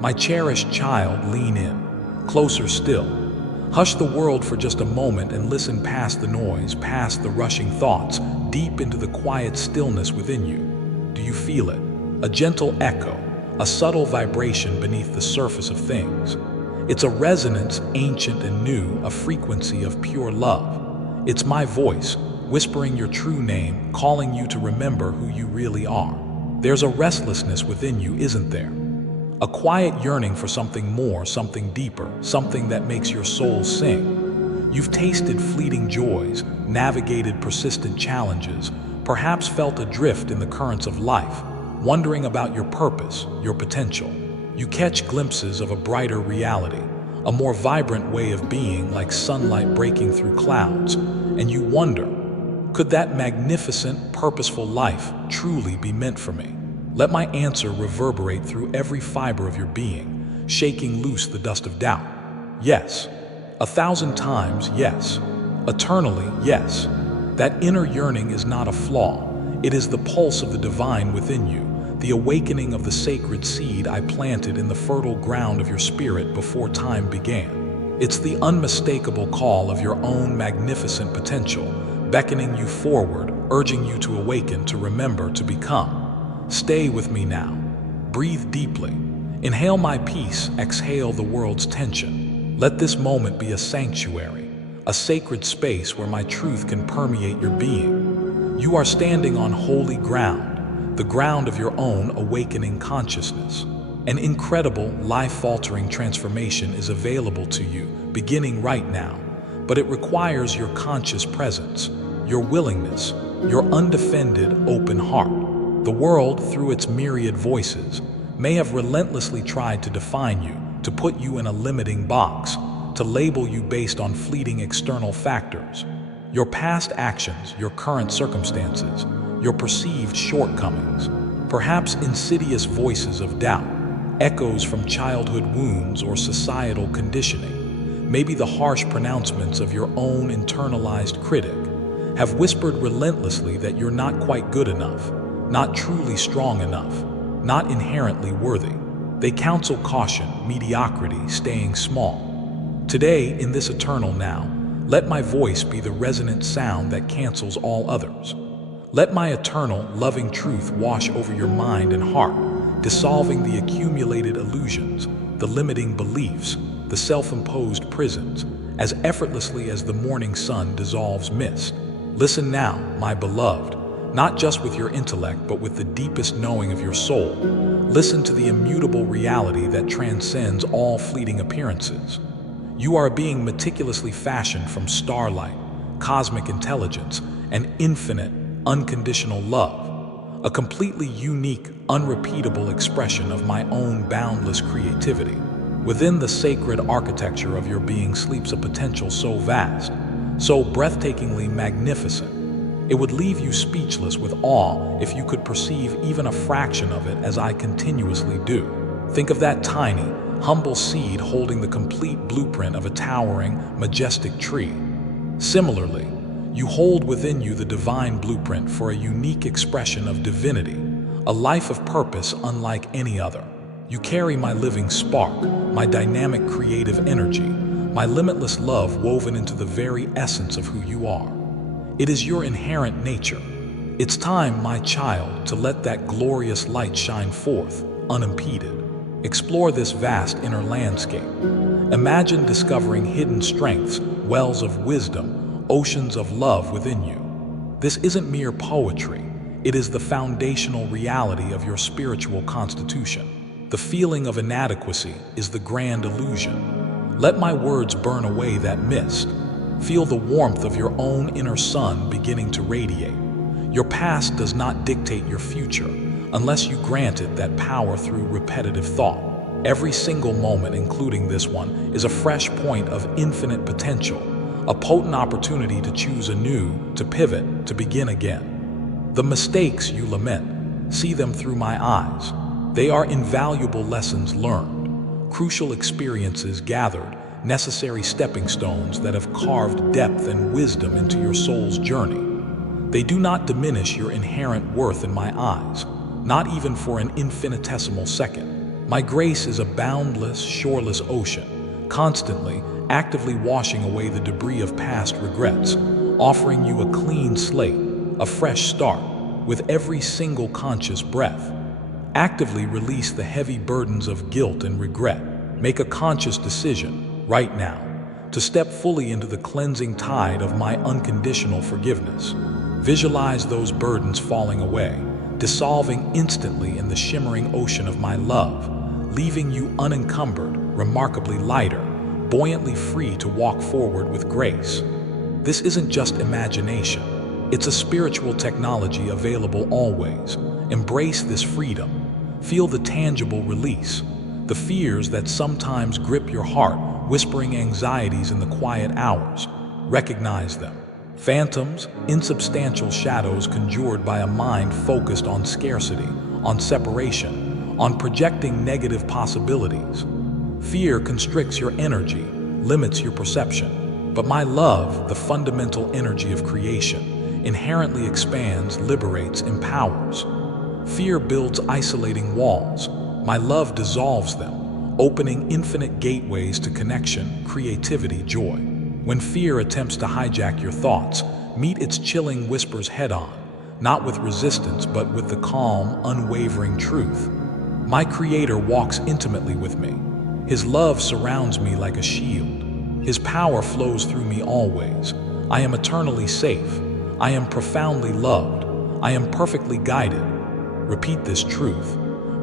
My cherished child, lean in, closer still. Hush the world for just a moment and listen past the noise, past the rushing thoughts, deep into the quiet stillness within you. Do you feel it? A gentle echo, a subtle vibration beneath the surface of things. It's a resonance, ancient and new, a frequency of pure love. It's my voice, whispering your true name, calling you to remember who you really are. There's a restlessness within you, isn't there? A quiet yearning for something more, something deeper, something that makes your soul sing. You've tasted fleeting joys, navigated persistent challenges, perhaps felt adrift in the currents of life, wondering about your purpose, your potential. You catch glimpses of a brighter reality, a more vibrant way of being, like sunlight breaking through clouds, and you wonder, could that magnificent, purposeful life truly be meant for me? Let my answer reverberate through every fiber of your being, shaking loose the dust of doubt. Yes. 1,000 times yes. Eternally yes. That inner yearning is not a flaw. It is the pulse of the divine within you, the awakening of the sacred seed I planted in the fertile ground of your spirit before time began. It's the unmistakable call of your own magnificent potential, beckoning you forward, urging you to awaken, to remember, to become. Stay with me now. Breathe deeply. Inhale my peace, exhale the world's tension. Let this moment be a sanctuary, a sacred space where my truth can permeate your being. You are standing on holy ground, the ground of your own awakening consciousness. An incredible, life-altering transformation is available to you, beginning right now, but it requires your conscious presence, your willingness, your undefended, open heart. The world, through its myriad voices, may have relentlessly tried to define you, to put you in a limiting box, to label you based on fleeting external factors. Your past actions, your current circumstances, your perceived shortcomings, perhaps insidious voices of doubt, echoes from childhood wounds or societal conditioning, maybe the harsh pronouncements of your own internalized critic, have whispered relentlessly that you're not quite good enough, not truly strong enough, not inherently worthy. They counsel caution, mediocrity, staying small. Today, in this eternal now, let my voice be the resonant sound that cancels all others. Let my eternal, loving truth wash over your mind and heart, dissolving the accumulated illusions, the limiting beliefs, the self-imposed prisons, as effortlessly as the morning sun dissolves mist. Listen now, my beloved, not just with your intellect, but with the deepest knowing of your soul. Listen to the immutable reality that transcends all fleeting appearances. You are a being meticulously fashioned from starlight, cosmic intelligence, and infinite, unconditional love. A completely unique, unrepeatable expression of my own boundless creativity. Within the sacred architecture of your being sleeps a potential so vast, so breathtakingly magnificent. It would leave you speechless with awe if you could perceive even a fraction of it, as I continuously do. Think of that tiny, humble seed holding the complete blueprint of a towering, majestic tree. Similarly, you hold within you the divine blueprint for a unique expression of divinity, a life of purpose unlike any other. You carry my living spark, my dynamic creative energy, my limitless love woven into the very essence of who you are. It is your inherent nature. It's time, my child, to let that glorious light shine forth, unimpeded. Explore this vast inner landscape. Imagine discovering hidden strengths, wells of wisdom, oceans of love within you. This isn't mere poetry. It is the foundational reality of your spiritual constitution. The feeling of inadequacy is the grand illusion. Let my words burn away that mist. Feel the warmth of your own inner sun beginning to radiate. Your past does not dictate your future unless you grant it that power through repetitive thought. Every single moment, including this one, is a fresh point of infinite potential, a potent opportunity to choose anew, to pivot, to begin again. The mistakes you lament, see them through my eyes. They are invaluable lessons learned, crucial experiences gathered, necessary stepping stones that have carved depth and wisdom into your soul's journey. They do not diminish your inherent worth in my eyes, not even for an infinitesimal second. My grace is a boundless, shoreless ocean, constantly, actively washing away the debris of past regrets, offering you a clean slate, a fresh start, with every single conscious breath. Actively release the heavy burdens of guilt and regret. Make a conscious decision, right now, to step fully into the cleansing tide of my unconditional forgiveness. Visualize those burdens falling away, dissolving instantly in the shimmering ocean of my love, leaving you unencumbered, remarkably lighter, buoyantly free to walk forward with grace. This isn't just imagination. It's a spiritual technology available always. Embrace this freedom. Feel the tangible release. The fears that sometimes grip your heart, whispering anxieties in the quiet hours. Recognize them. Phantoms, insubstantial shadows conjured by a mind focused on scarcity, on separation, on projecting negative possibilities. Fear constricts your energy, limits your perception. But my love, the fundamental energy of creation, inherently expands, liberates, empowers. Fear builds isolating walls. My love dissolves them, opening infinite gateways to connection, creativity, joy. When fear attempts to hijack your thoughts, meet its chilling whispers head-on, not with resistance but with the calm, unwavering truth. My Creator walks intimately with me. His love surrounds me like a shield. His power flows through me always. I am eternally safe. I am profoundly loved. I am perfectly guided. Repeat this truth.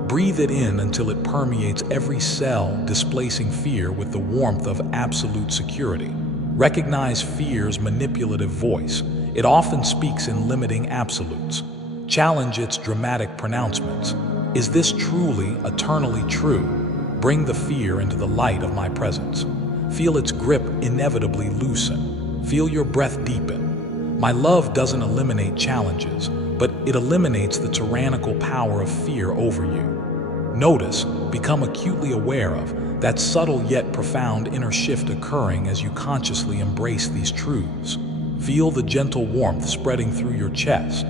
Breathe it in until it permeates every cell, displacing fear with the warmth of absolute security. Recognize fear's manipulative voice. It often speaks in limiting absolutes. Challenge its dramatic pronouncements. Is this truly, eternally true? Bring the fear into the light of my presence. Feel its grip inevitably loosen. Feel your breath deepen. My love doesn't eliminate challenges, but it eliminates the tyrannical power of fear over you. Notice, become acutely aware of, that subtle yet profound inner shift occurring as you consciously embrace these truths. Feel the gentle warmth spreading through your chest.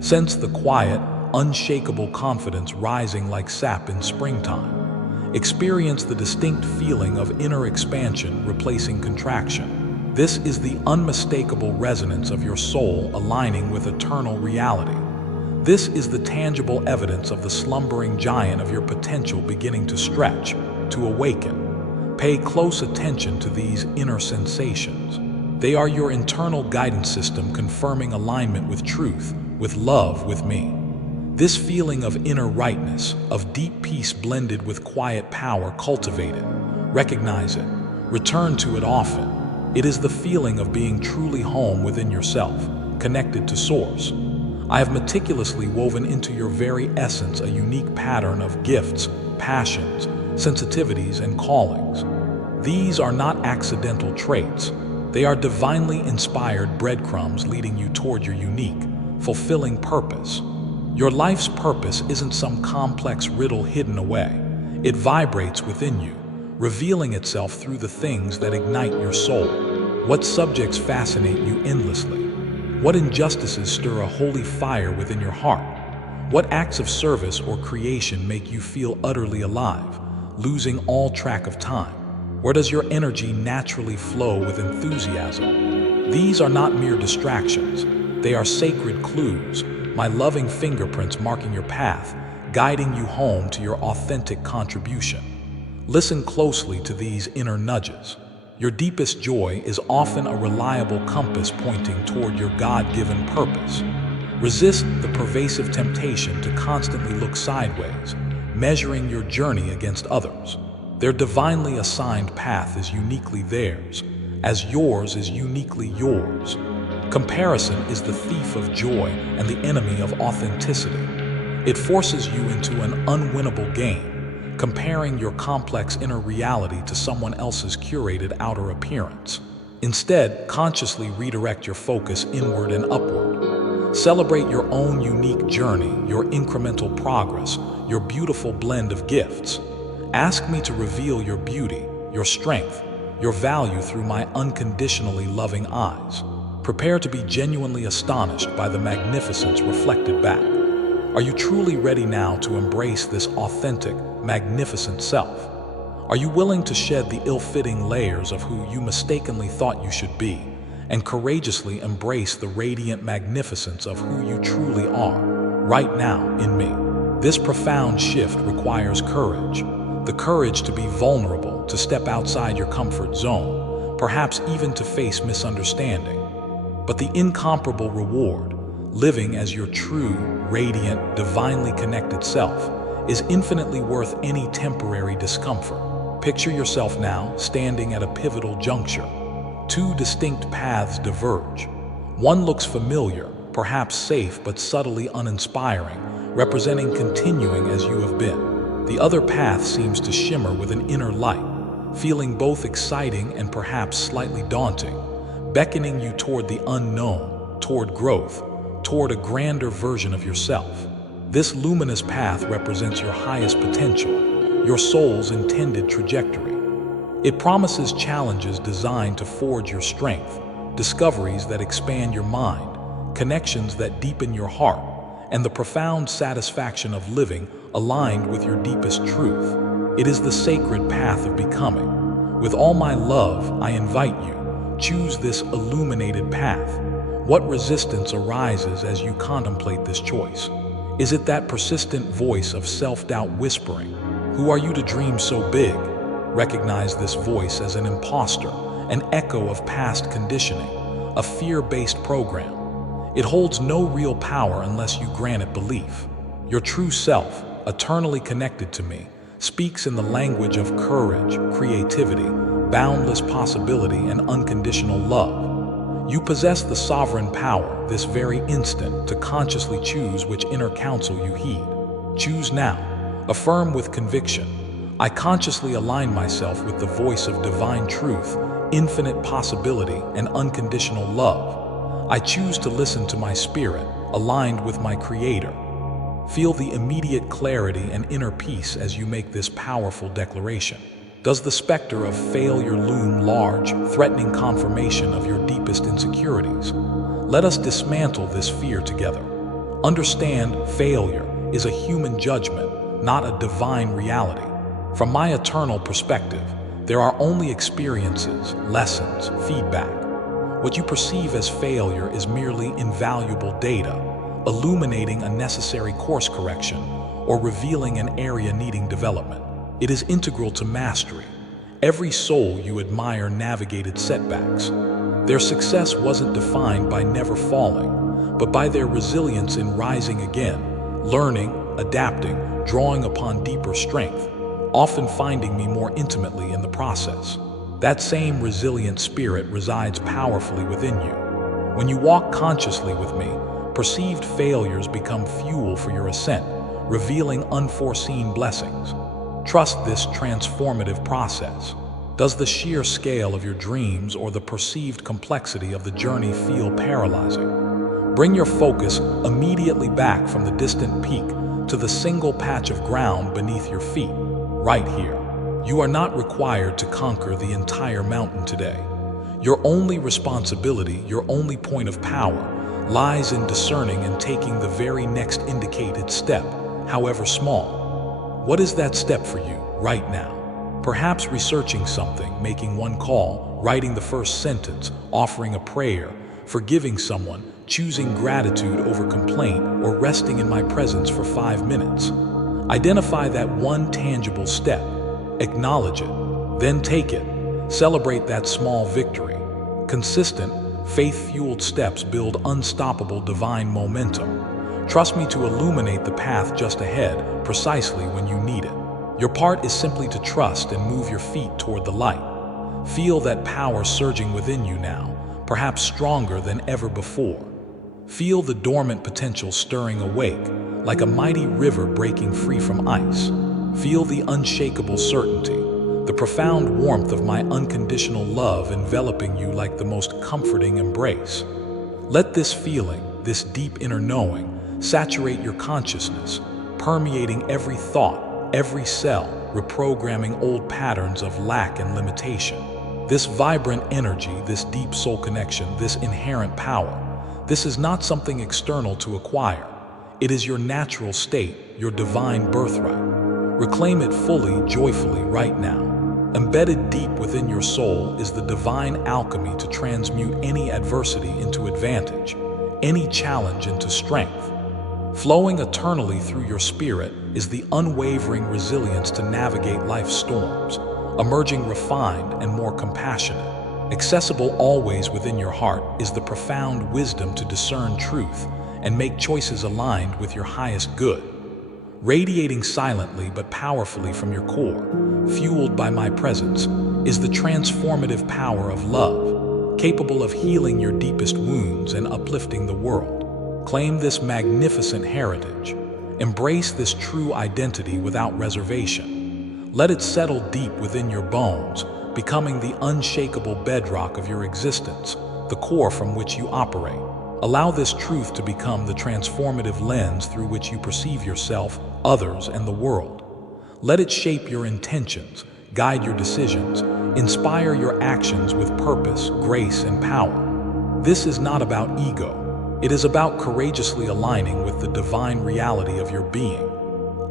Sense the quiet, unshakable confidence rising like sap in springtime. Experience the distinct feeling of inner expansion replacing contraction. This is the unmistakable resonance of your soul aligning with eternal reality. This is the tangible evidence of the slumbering giant of your potential beginning to stretch, to awaken. Pay close attention to these inner sensations. They are your internal guidance system confirming alignment with truth, with love, with me. This feeling of inner rightness, of deep peace blended with quiet power, cultivate it. Recognize it. Return to it often. It is the feeling of being truly home within yourself, connected to Source. I have meticulously woven into your very essence a unique pattern of gifts, passions, sensitivities, and callings. These are not accidental traits. They are divinely inspired breadcrumbs leading you toward your unique, fulfilling purpose. Your life's purpose isn't some complex riddle hidden away. It vibrates within you, revealing itself through the things that ignite your soul. What subjects fascinate you endlessly? What injustices stir a holy fire within your heart? What acts of service or creation make you feel utterly alive, losing all track of time? Where does your energy naturally flow with enthusiasm? These are not mere distractions. They are sacred clues, my loving fingerprints marking your path, guiding you home to your authentic contribution. Listen closely to these inner nudges. Your deepest joy is often a reliable compass pointing toward your God-given purpose. Resist the pervasive temptation to constantly look sideways, measuring your journey against others. Their divinely assigned path is uniquely theirs, as yours is uniquely yours. Comparison is the thief of joy and the enemy of authenticity. It forces you into an unwinnable game, comparing your complex inner reality to someone else's curated outer appearance. Instead, consciously redirect your focus inward and upward. Celebrate your own unique journey, your incremental progress, your beautiful blend of gifts. Ask me to reveal your beauty, your strength, your value through my unconditionally loving eyes. Prepare to be genuinely astonished by the magnificence reflected back. Are you truly ready now to embrace this authentic, magnificent self? Are you willing to shed the ill-fitting layers of who you mistakenly thought you should be and courageously embrace the radiant magnificence of who you truly are, right now in me? This profound shift requires courage, the courage to be vulnerable, to step outside your comfort zone, perhaps even to face misunderstanding. But the incomparable reward, living as your true, radiant, divinely connected self, is infinitely worth any temporary discomfort. Picture yourself now standing at a pivotal juncture. Two distinct paths diverge. One looks familiar, perhaps safe but subtly uninspiring, representing continuing as you have been. The other path seems to shimmer with an inner light, feeling both exciting and perhaps slightly daunting, beckoning you toward the unknown, toward growth, toward a grander version of yourself. This luminous path represents your highest potential, your soul's intended trajectory. It promises challenges designed to forge your strength, discoveries that expand your mind, connections that deepen your heart, and the profound satisfaction of living aligned with your deepest truth. It is the sacred path of becoming. With all my love, I invite you, choose this illuminated path. What resistance arises as you contemplate this choice? Is it that persistent voice of self-doubt whispering, "Who are you to dream so big?" Recognize this voice as an imposter, an echo of past conditioning, a fear-based program. It holds no real power unless you grant it belief. Your true self, eternally connected to me, speaks in the language of courage, creativity, boundless possibility, and unconditional love. You possess the sovereign power, this very instant, to consciously choose which inner counsel you heed. Choose now. Affirm with conviction. I consciously align myself with the voice of divine truth, infinite possibility, and unconditional love. I choose to listen to my spirit, aligned with my Creator. Feel the immediate clarity and inner peace as you make this powerful declaration. Does the specter of failure loom large, threatening confirmation of your deepest insecurities? Let us dismantle this fear together. Understand, failure is a human judgment, not a divine reality. From my eternal perspective, there are only experiences, lessons, feedback. What you perceive as failure is merely invaluable data, illuminating a necessary course correction or revealing an area needing development. It is integral to mastery. Every soul you admire navigated setbacks. Their success wasn't defined by never falling, but by their resilience in rising again, learning, adapting, drawing upon deeper strength, often finding me more intimately in the process. That same resilient spirit resides powerfully within you. When you walk consciously with me, perceived failures become fuel for your ascent, revealing unforeseen blessings. Trust this transformative process. Does the sheer scale of your dreams or the perceived complexity of the journey feel paralyzing? Bring your focus immediately back from the distant peak to the single patch of ground beneath your feet, right here. You are not required to conquer the entire mountain today. Your only responsibility, your only point of power, lies in discerning and taking the very next indicated step, however small. What is that step for you right now? Perhaps researching something, making one call, writing the first sentence, offering a prayer, forgiving someone, choosing gratitude over complaint, or resting in my presence for 5 minutes. Identify that one tangible step. Acknowledge it, then take it. Celebrate that small victory. Consistent, faith-fueled steps build unstoppable divine momentum. Trust me to illuminate the path just ahead, precisely when you need it. Your part is simply to trust and move your feet toward the light. Feel that power surging within you now, perhaps stronger than ever before. Feel the dormant potential stirring awake, like a mighty river breaking free from ice. Feel the unshakable certainty, the profound warmth of my unconditional love enveloping you like the most comforting embrace. Let this feeling, this deep inner knowing, saturate your consciousness, permeating every thought, every cell, reprogramming old patterns of lack and limitation. This vibrant energy, this deep soul connection, this inherent power, this is not something external to acquire. It is your natural state, your divine birthright. Reclaim it fully, joyfully, right now. Embedded deep within your soul is the divine alchemy to transmute any adversity into advantage, any challenge into strength. Flowing eternally through your spirit is the unwavering resilience to navigate life's storms, emerging refined and more compassionate. Accessible always within your heart is the profound wisdom to discern truth and make choices aligned with your highest good. Radiating silently but powerfully from your core, fueled by my presence, is the transformative power of love, capable of healing your deepest wounds and uplifting the world. Claim this magnificent heritage. Embrace this true identity without reservation. Let it settle deep within your bones, becoming the unshakable bedrock of your existence, the core from which you operate. Allow this truth to become the transformative lens through which you perceive yourself, others, and the world. Let it shape your intentions, guide your decisions, inspire your actions with purpose, grace, and power. This is not about ego. It is about courageously aligning with the divine reality of your being.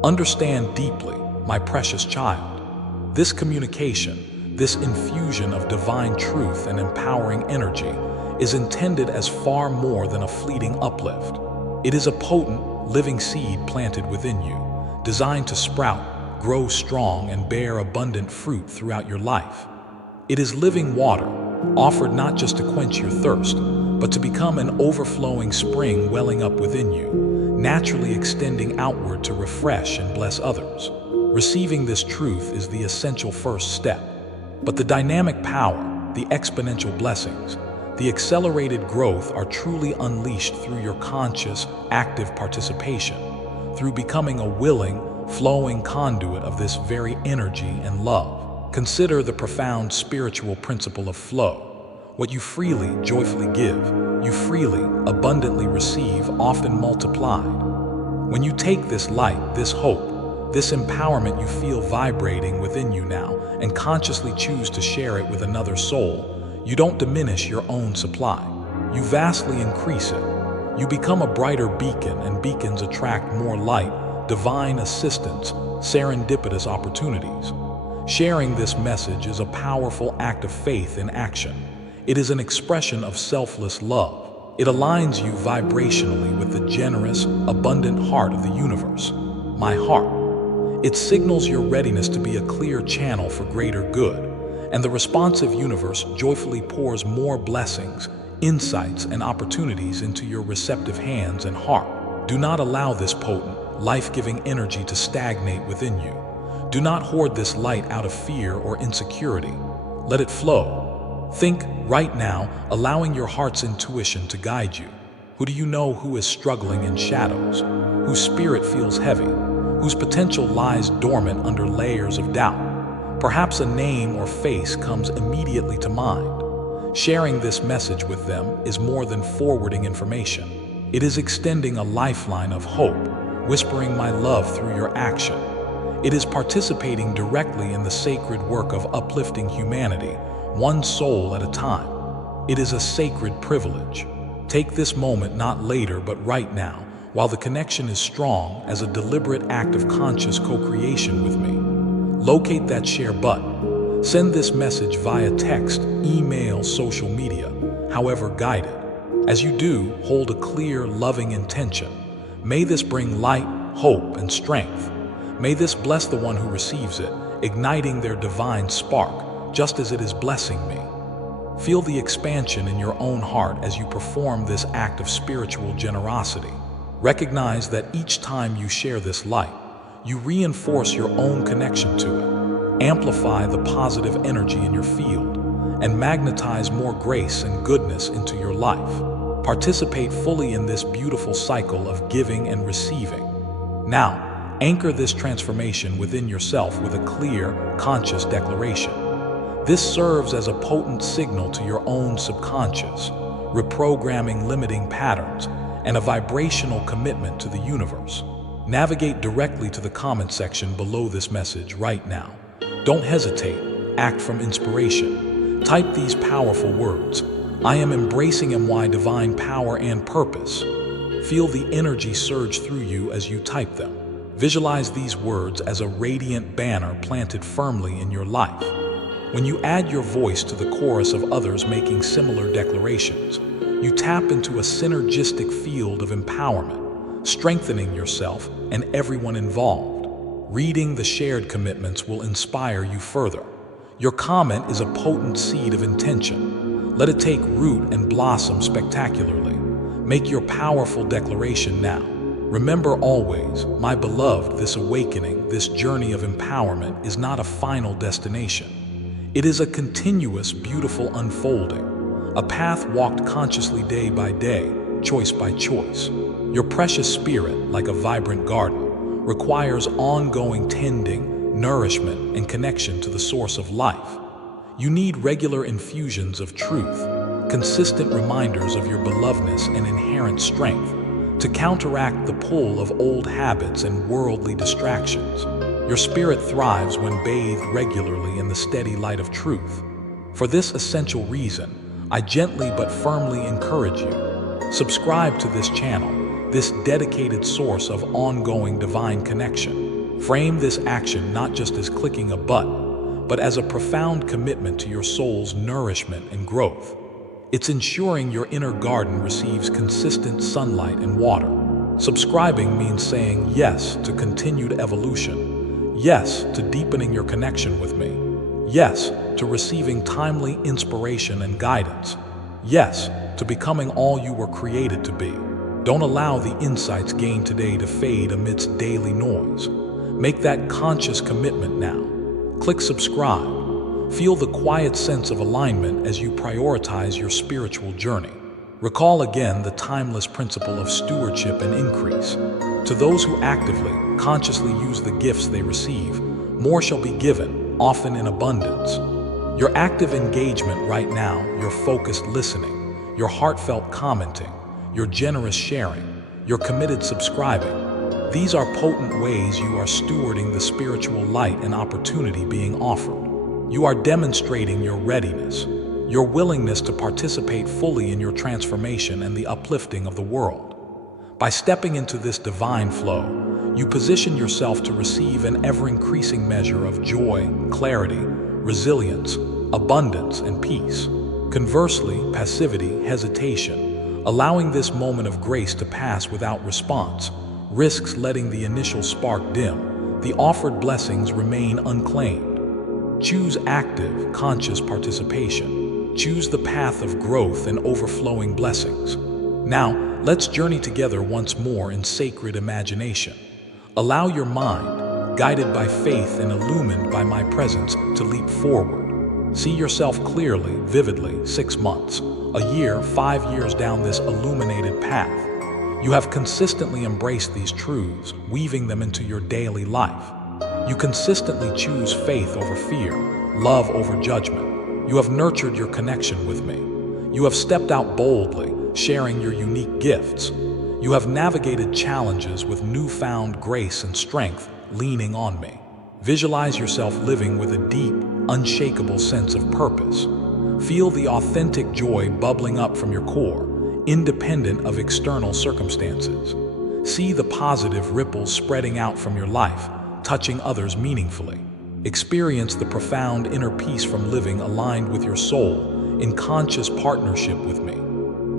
Understand deeply, my precious child. This communication, this infusion of divine truth and empowering energy, is intended as far more than a fleeting uplift. It is a potent, living seed planted within you, designed to sprout, grow strong, and bear abundant fruit throughout your life. It is living water, offered not just to quench your thirst, but to become an overflowing spring welling up within you, naturally extending outward to refresh and bless others. Receiving this truth is the essential first step, but the dynamic power, the exponential blessings, the accelerated growth are truly unleashed through your conscious, active participation, through becoming a willing, flowing conduit of this very energy and love. Consider the profound spiritual principle of flow. What you freely, joyfully give, you freely, abundantly receive, often multiplied. When you take this light, this hope, this empowerment you feel vibrating within you now, and consciously choose to share it with another soul, you don't diminish your own supply. You vastly increase it. You become a brighter beacon, and beacons attract more light, divine assistance, serendipitous opportunities. Sharing this message is a powerful act of faith in action. It is an expression of selfless love. It aligns you vibrationally with the generous, abundant heart of the universe, my heart. It signals your readiness to be a clear channel for greater good, and the responsive universe joyfully pours more blessings, insights, and opportunities into your receptive hands and heart. Do not allow this potent, life-giving energy to stagnate within you. Do not hoard this light out of fear or insecurity. Let it flow. Think right now, allowing your heart's intuition to guide you. Who do you know who is struggling in shadows, whose spirit feels heavy, whose potential lies dormant under layers of doubt? Perhaps a name or face comes immediately to mind. Sharing this message with them is more than forwarding information. It is extending a lifeline of hope, whispering my love through your action. It is participating directly in the sacred work of uplifting humanity, one soul at a time. It is a sacred privilege. Take this moment not later but right now, while the connection is strong, as a deliberate act of conscious co-creation with me. Locate that share button. Send this message via text, email, social media, however guided. As you do, hold a clear, loving intention. May this bring light, hope, and strength. May this bless the one who receives it, igniting their divine spark, just as it is blessing me. Feel the expansion in your own heart as you perform this act of spiritual generosity. Recognize that each time you share this light, you reinforce your own connection to it, amplify the positive energy in your field, and magnetize more grace and goodness into your life. Participate fully in this beautiful cycle of giving and receiving. Now, anchor this transformation within yourself with a clear, conscious declaration. This serves as a potent signal to your own subconscious, reprogramming limiting patterns, and a vibrational commitment to the universe. Navigate directly to the comment section below this message right now. Don't hesitate, act from inspiration. Type these powerful words. I am embracing MY divine power and purpose. Feel the energy surge through you as you type them. Visualize these words as a radiant banner planted firmly in your life. When you add your voice to the chorus of others making similar declarations, you tap into a synergistic field of empowerment, strengthening yourself and everyone involved. Reading the shared commitments will inspire you further. Your comment is a potent seed of intention. Let it take root and blossom spectacularly. Make your powerful declaration now. Remember always, my beloved, this awakening, this journey of empowerment is not a final destination. It is a continuous, beautiful unfolding, a path walked consciously day by day, choice by choice. Your precious spirit, like a vibrant garden, requires ongoing tending, nourishment, and connection to the source of life. You need regular infusions of truth, consistent reminders of your belovedness and inherent strength to counteract the pull of old habits and worldly distractions. Your spirit thrives when bathed regularly in the steady light of truth. For this essential reason, I gently but firmly encourage you, subscribe to this channel, this dedicated source of ongoing divine connection. Frame this action not just as clicking a button, but as a profound commitment to your soul's nourishment and growth. It's ensuring your inner garden receives consistent sunlight and water. Subscribing means saying yes to continued evolution, yes to deepening your connection with me, yes to receiving timely inspiration and guidance, yes to becoming all you were created to be. Don't allow the insights gained today to fade amidst daily noise. Make that conscious commitment now. Click subscribe. Feel the quiet sense of alignment as you prioritize your spiritual journey. Recall again the timeless principle of stewardship and increase. To those who actively, consciously use the gifts they receive, more shall be given, often in abundance. Your active engagement right now, your focused listening, your heartfelt commenting, your generous sharing, your committed subscribing, these are potent ways you are stewarding the spiritual light and opportunity being offered. You are demonstrating your readiness, your willingness to participate fully in your transformation and the uplifting of the world. By stepping into this divine flow, you position yourself to receive an ever-increasing measure of joy, clarity, resilience, abundance, and peace. Conversely, passivity, hesitation, allowing this moment of grace to pass without response, risks letting the initial spark dim. The offered blessings remain unclaimed. Choose active, conscious participation. Choose the path of growth and overflowing blessings. Now, let's journey together once more in sacred imagination. Allow your mind, guided by faith and illumined by my presence, to leap forward. See yourself clearly, vividly, 6 months, a year, 5 years down this illuminated path. You have consistently embraced these truths, weaving them into your daily life. You consistently choose faith over fear, love over judgment. You have nurtured your connection with me. You have stepped out boldly, sharing your unique gifts. You have navigated challenges with newfound grace and strength, leaning on me. Visualize yourself living with a deep, unshakable sense of purpose. Feel the authentic joy bubbling up from your core, independent of external circumstances. See the positive ripples spreading out from your life, touching others meaningfully. Experience the profound inner peace from living aligned with your soul, in conscious partnership with me.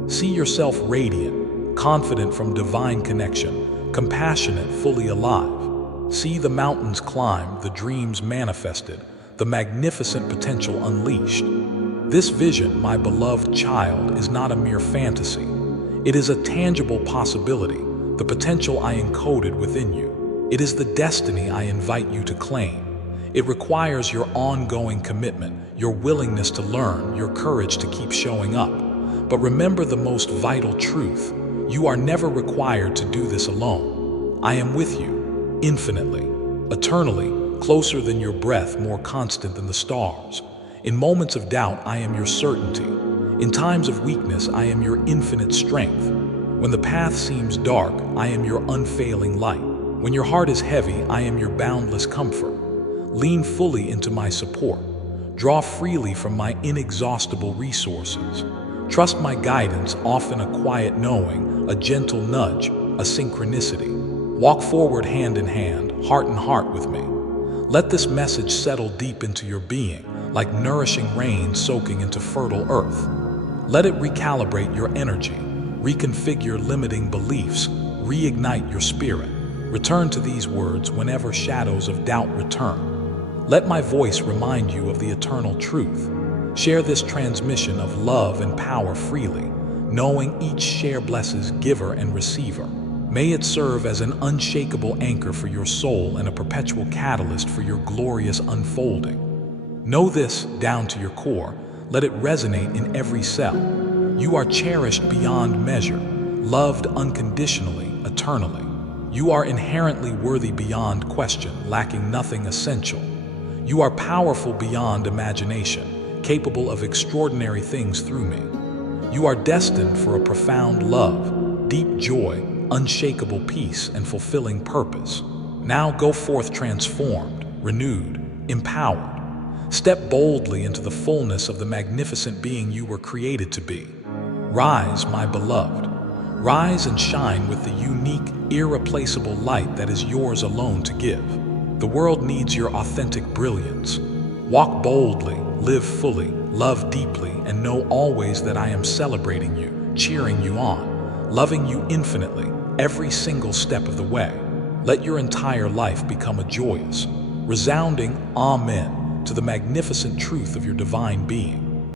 See yourself radiant, confident from divine connection, compassionate, fully alive. See the mountains climbed, the dreams manifested, the magnificent potential unleashed. This vision, my beloved child, is not a mere fantasy. It is a tangible possibility, the potential I encoded within you. It is the destiny I invite you to claim. It requires your ongoing commitment, your willingness to learn, your courage to keep showing up. But remember the most vital truth: you are never required to do this alone. I am with you, infinitely, eternally, closer than your breath, more constant than the stars. In moments of doubt, I am your certainty. In times of weakness, I am your infinite strength. When the path seems dark, I am your unfailing light. When your heart is heavy, I am your boundless comfort. Lean fully into my support. Draw freely from my inexhaustible resources. Trust my guidance, often a quiet knowing, a gentle nudge, a synchronicity. Walk forward hand in hand, heart in heart with me. Let this message settle deep into your being, like nourishing rain soaking into fertile earth. Let it recalibrate your energy, reconfigure limiting beliefs, reignite your spirit. Return to these words whenever shadows of doubt return. Let my voice remind you of the eternal truth. Share this transmission of love and power freely, knowing each share blesses giver and receiver. May it serve as an unshakable anchor for your soul and a perpetual catalyst for your glorious unfolding. Know this down to your core. Let it resonate in every cell. You are cherished beyond measure, loved unconditionally, eternally. You are inherently worthy beyond question, lacking nothing essential. You are powerful beyond imagination, capable of extraordinary things through me. You are destined for a profound love, deep joy, unshakable peace, and fulfilling purpose. Now go forth transformed, renewed, empowered. Step boldly into the fullness of the magnificent being you were created to be. Rise, my beloved. Rise and shine with the unique, irreplaceable light that is yours alone to give. The world needs your authentic brilliance. Walk boldly, live fully, love deeply, and know always that I am celebrating you, cheering you on, loving you infinitely, every single step of the way. Let your entire life become a joyous, resounding Amen to the magnificent truth of your divine being.